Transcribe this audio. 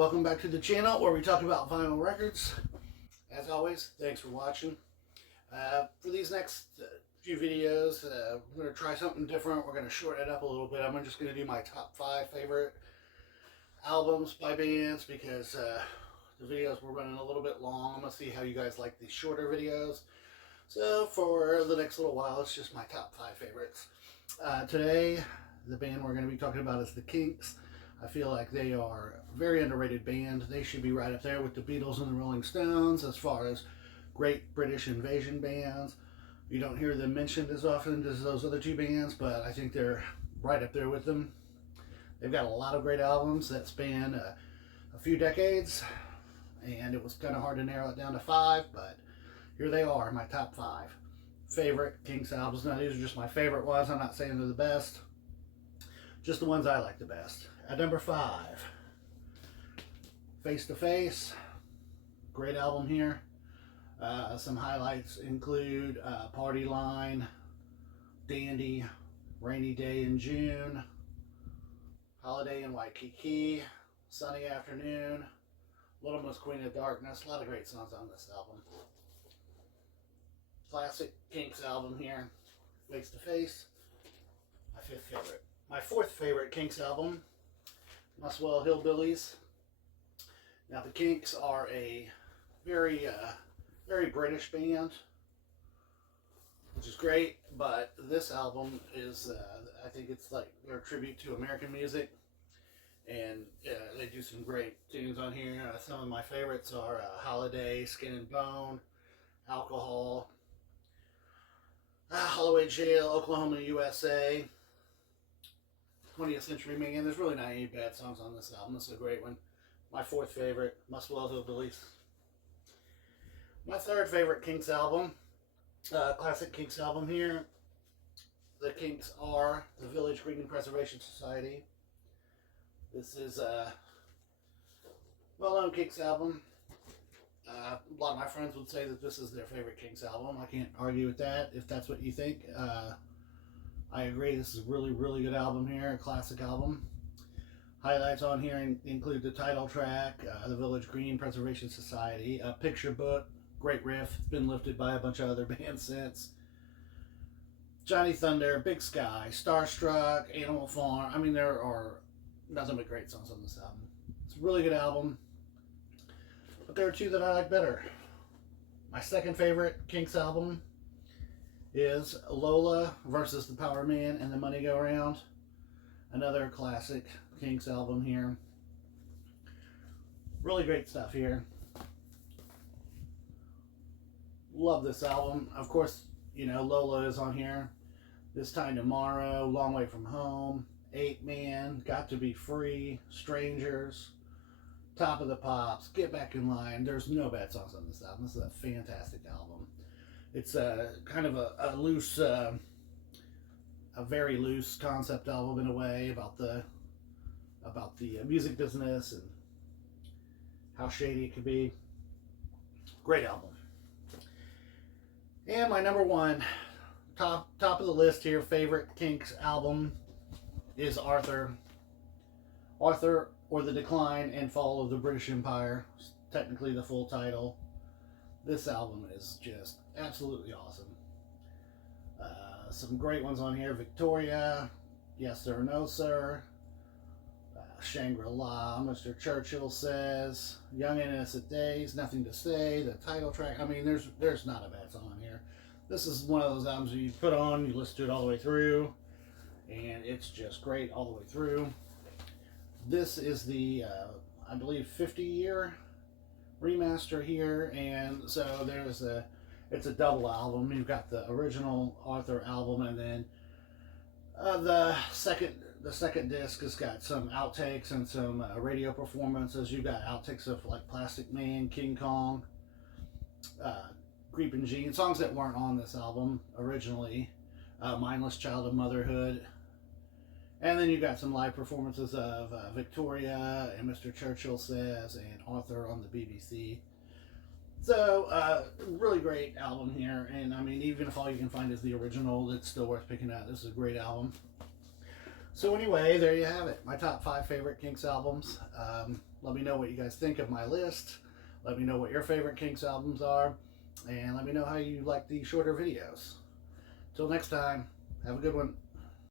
Welcome back to the channel where we talk about vinyl records. As always, thanks for watching. For these next few videos, we're going to try something different. We're going to shorten it up a little bit. I'm just going to do my top 5 favorite albums by bands because the videos were running a little bit long. I'm going to see how you guys like these shorter videos. So for the next little while, it's just my top 5 favorites. Today, the band we're going to be talking about is the Kinks. I feel like they are a very underrated band. They should be right up there with the Beatles and the Rolling Stones as far as great British invasion bands. You don't hear them mentioned as often as those other two bands, but I think they're right up there with them. They've got a lot of great albums that span a few decades, and it was kind of hard to narrow it down to 5, but here they are, my top 5 favorite Kinks albums. Now, these are just my favorite ones. I'm not saying they're the best, just the ones I like the best. At number 5, Face to Face. Great album here. Some highlights include Party Line, Dandy, Rainy Day in June, Holiday in Waikiki, Sunny Afternoon, Little Miss Queen of Darkness. A lot of great songs on this album. Classic Kinks album here, Face to Face. My 5th favorite. My 4th favorite Kinks album, Muswell Hillbillies. Now the Kinks are a very British band, which is great, but this album is, I think it's like their tribute to American music, and they do some great tunes on here. Some of my favorites are Holiday, Skin and Bone, Alcohol, Holloway Jail, Oklahoma, USA, 20th Century Man. There's really not any bad songs on this album. This is a great one. My 4th favorite, Muswell Hillbillies. My 3rd favorite Kinks album, classic Kinks album here. The Kinks are the Village Green Preservation Society. This is a well-known Kinks album. A lot of my friends would say that this is their favorite Kinks album. I can't argue with that if that's what you think. I agree. This is a really, really good album here, a classic album. Highlights on here include the title track, the Village Green Preservation Society, a picture book, great riff. It's been lifted by a bunch of other bands since. Johnny Thunder, Big Sky, Starstruck, Animal Farm. I mean, there are nothing but great songs on this album. It's a really good album, but there are 2 that I like better. My 2nd favorite Kinks album is Lola versus the Power Man and the Money Go Round. Another classic Kinks album here. Really great stuff here. Love this album. Of course, you know, Lola is on here. This Time Tomorrow, Long Way From Home, 8 Man, Got to Be Free, Strangers, Top of the Pops, Get Back in Line. There's no bad songs on this album. This is a fantastic album. It's kind of a loose, a very loose concept album in a way about the music business and how shady it could be. Great album. And my number 1, top of the list here, favorite Kinks album is Arthur. Arthur, or the Decline and Fall of the British Empire. It's technically the full title. This album is just absolutely awesome. Some great ones on here. Victoria, Yes Sir, No Sir, Shangri-La, Mr. Churchill Says, Young and Innocent Days, Nothing to Say, the title track. I mean, there's not a bad song on here. This is one of those albums you put on, you listen to it all the way through, and it's just great all the way through. This is the, I believe, 50-year remaster here, and so it's a double album. You've got the original Arthur album, and then the second disc has got some outtakes and some radio performances. You've got outtakes of like Plastic Man, King Kong, Creepin' Jean, songs that weren't on this album originally, Mindless Child of Motherhood. And then you got some live performances of Victoria and Mr. Churchill Says and Arthur on the BBC. So, really great album here. And I mean, even if all you can find is the original, it's still worth picking out. This is a great album. So anyway, there you have it. My top 5 favorite Kinks albums. Let me know what you guys think of my list. Let me know what your favorite Kinks albums are. And let me know how you like the shorter videos. Till next time, have a good one.